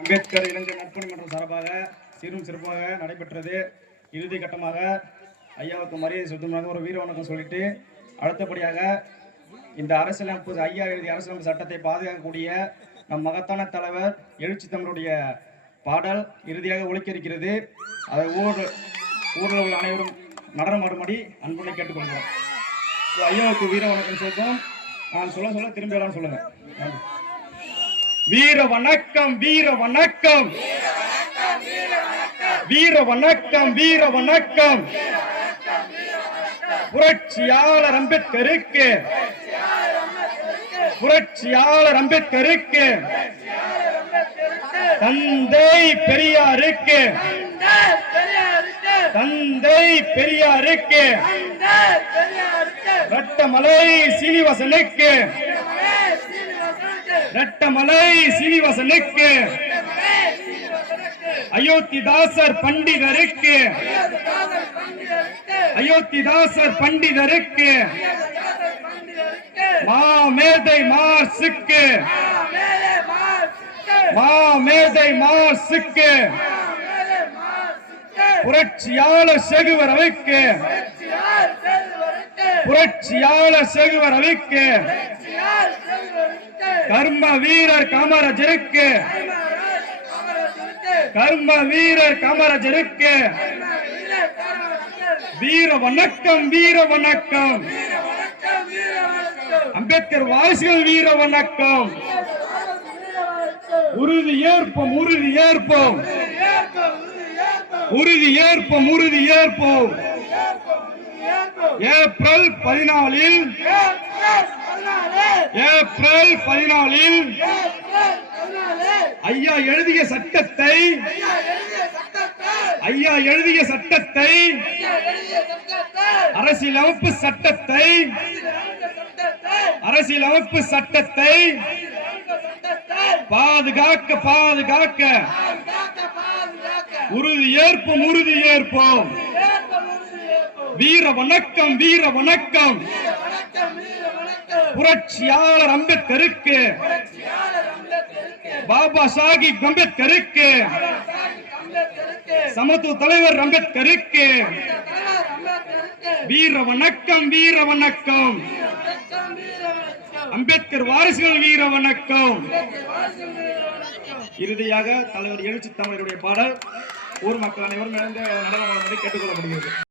அம்பேத்கர் இளைஞர் நற்பணி மன்றம் சார்பாக சீரும் சிறப்பாக நடைபெற்றது. இறுதி கட்டமாக ஐயாவுக்கு மரியாதை செலுத்தும் ஒரு வீர வணக்கம் சொல்லிட்டு, அடுத்தபடியாக இந்த அரசியலமைப்பு ஐயா எழுதிய அரசியலமைப்பு சட்டத்தை பாதுகாக்கக்கூடிய நம் மகத்தான தலைவர் எழுச்சி தமிழுடைய பாடல் இறுதியாக ஒலிக்க இருக்கிறது. அதை ஊரில் உள்ள அனைவரும் நடனமாடும்படி அன்புடன் கேட்டுக்கொள்கிறோம். ஐயாவுக்கு வீர வணக்கம் சொல்வோம். நான் சொல்ல திரும்பி எல்லாம் சொல்லுங்க. வீர வணக்கம், வீர வணக்கம், வீர வணக்கம், வீர வணக்கம். புரட்சியாளர் அம்பேத்கருக்கு, புரட்சியாளர் அம்பேத்கருக்கு, தந்தை பெரியாருக்கு, தந்தை பெரியாருக்கு, ரட்டமலை சீனிவாசனுக்கு, ரட்டமலை சீனிவாசனுக்கு, அயோத்திதாசர் பண்டிதருக்கு, அயோத்திதாசர் பண்டிதருக்கு, மாமேதை மார்க்சுக்கு, மாமேதை மார்க்சுக்கு, புரட்சியாளர் செகுவரவிற்கு, புரட்சியாளர் செகுவரவிற்கு, கர்ம வீரர் காமராஜருக்கு, கர்ம வீரர் காமராஜருக்கு வீர வணக்கம், வீர வணக்கம். அம்பேத்கர் வாரிசுகள் வீர வணக்கம். உறுதி ஏற்போம், உறுதி ஏற்போம், உறுதி ஏற்போம், உறுதி ஏற்போம். ஏப்ரல் 14, ஏப்ரல் 14 ஐயா எழுதிய சட்டத்தை, ஐயா எழுதிய சட்டத்தை, அரசியலமைப்பு சட்டத்தை, அரசியலமைப்பு சட்டத்தை பாதுகாக்க, பாதுகாக்க உறுதி ஏற்போம், உறுதி ஏற்போம். வீர வணக்கம், வீர வணக்கம். புரட்சியாளர் அம்பேத்கருக்கு, பாபா சாஹிப் அம்பேத்கருக்கு, சமத்துவ தலைவர் அம்பேத்கருக்கு வீர வணக்கம், வீர வணக்கம். அம்பேத்கர் வாரிசுகள் வீர வணக்கம். இறுதியாக தலைவர் எழுச்சி தமிழருடைய பாடல் ஊர் மக்கள் அனைவரும் நடனம் கேட்டுக்கொள்ளப்படுகிறது.